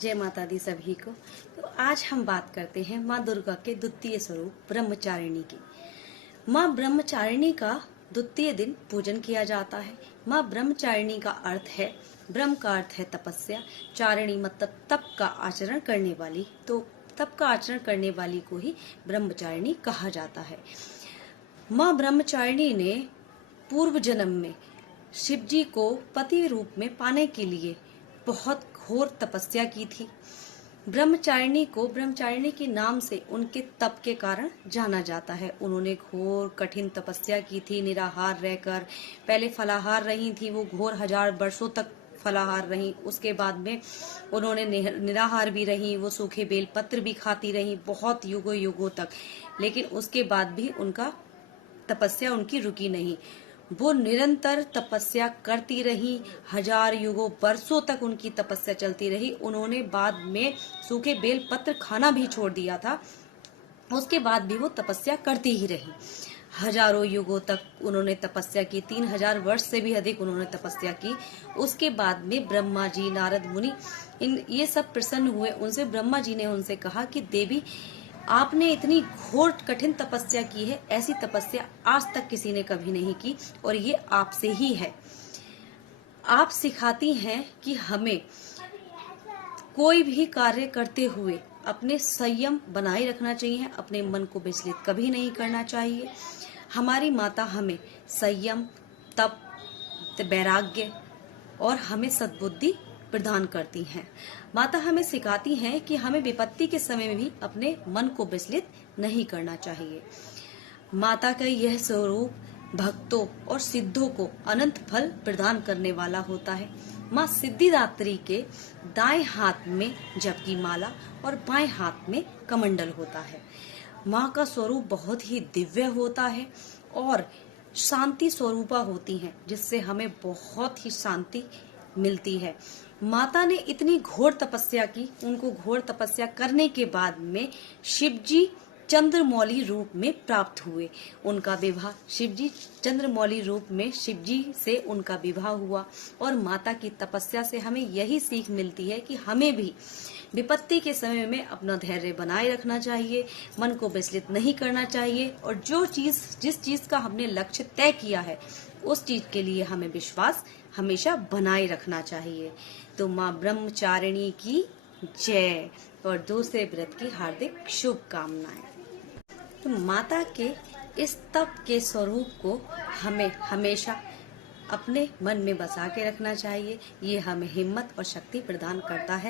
जय माता दी सभी को। तो आज हम बात करते हैं माँ दुर्गा के द्वितीय स्वरूप ब्रह्मचारिणी की। माँ ब्रह्मचारिणी का द्वितीय दिन पूजन किया जाता है। माँ ब्रह्मचारिणी का अर्थ है, ब्रह्म का अर्थ है तपस्या, चारिणी मतलब तप का आचरण करने वाली, तो तप का आचरण करने वाली को ही ब्रह्मचारिणी कहा जाता है। माँ ब्रह्मचारिणी ने पूर्व जन्म में शिव जी को पति रूप में पाने के लिए बहुत घोर तपस्या की थी। ब्रह्मचारिणी को ब्रह्मचारिणी के नाम से उनके तप के कारण जाना जाता है। उन्होंने घोर कठिन तपस्या की थी, निराहार रहकर। पहले फलाहार रही थी, वो घोर 1000 वर्षों तक फलाहार रही। उसके बाद में उन्होंने निराहार भी रही, वो सूखे बेल पत्र भी खाती रही बहुत युगों युगों तक। लेकिन उसके बाद भी उनका तपस्या उनकी रुकी नहीं। वो निरंतर तपस्या करती रही, 1000 युगों वर्षों तक उनकी तपस्या चलती रही। उन्होंने बाद में सूखे बेल पत्र खाना भी छोड़ दिया था, उसके बाद भी वो तपस्या करती ही रही। हजारों युगों तक उन्होंने तपस्या की, 3000 वर्ष से भी अधिक उन्होंने तपस्या की। उसके बाद में ब्रह्मा जी, नारद मुनि ये सब प्रसन्न हुए उनसे। ब्रह्मा जी ने उनसे कहा कि देवी, आपने इतनी घोर कठिन तपस्या की है, ऐसी तपस्या आज तक किसी ने कभी नहीं की और ये आपसे ही है। आप सिखाती हैं कि हमें कोई भी कार्य करते हुए अपने संयम बनाए रखना चाहिए, अपने मन को विचलित कभी नहीं करना चाहिए। हमारी माता हमें संयम, तप, वैराग्य और हमें सद्बुद्धि प्रदान करती हैं। माता हमें सिखाती हैं कि हमें विपत्ति के समय में भी अपने मन को विचलित नहीं करना चाहिए। माता का यह स्वरूप भक्तों और सिद्धों को अनंत फल प्रदान करने वाला होता है। माँ सिद्धिदात्री के दाएं हाथ में जप की माला और बाएं हाथ में कमंडल होता है। माँ का स्वरूप बहुत ही दिव्य होता है और शांति स्वरूपा होती हैं, जिससे हमें बहुत ही शांति मिलती है। माता ने इतनी घोर तपस्या की, उनको घोर तपस्या करने के बाद में शिवजी चंद्रमौली रूप में प्राप्त हुए। उनका विवाह शिवजी चंद्रमौली रूप में शिवजी से उनका विवाह हुआ। और माता की तपस्या से हमें यही सीख मिलती है कि हमें भी विपत्ति के समय में अपना धैर्य बनाए रखना चाहिए, मन को विचलित नहीं करना चाहिए और जिस चीज का हमने लक्ष्य तय किया है उस चीज के लिए हमें विश्वास हमेशा बनाए रखना चाहिए। तो माँ ब्रह्मचारिणी की जय और दूसरे व्रत की हार्दिक शुभकामनाएं। तो माता के इस तप के स्वरूप को हमें हमेशा अपने मन में बसा के रखना चाहिए। ये हमें हिम्मत और शक्ति प्रदान करता है।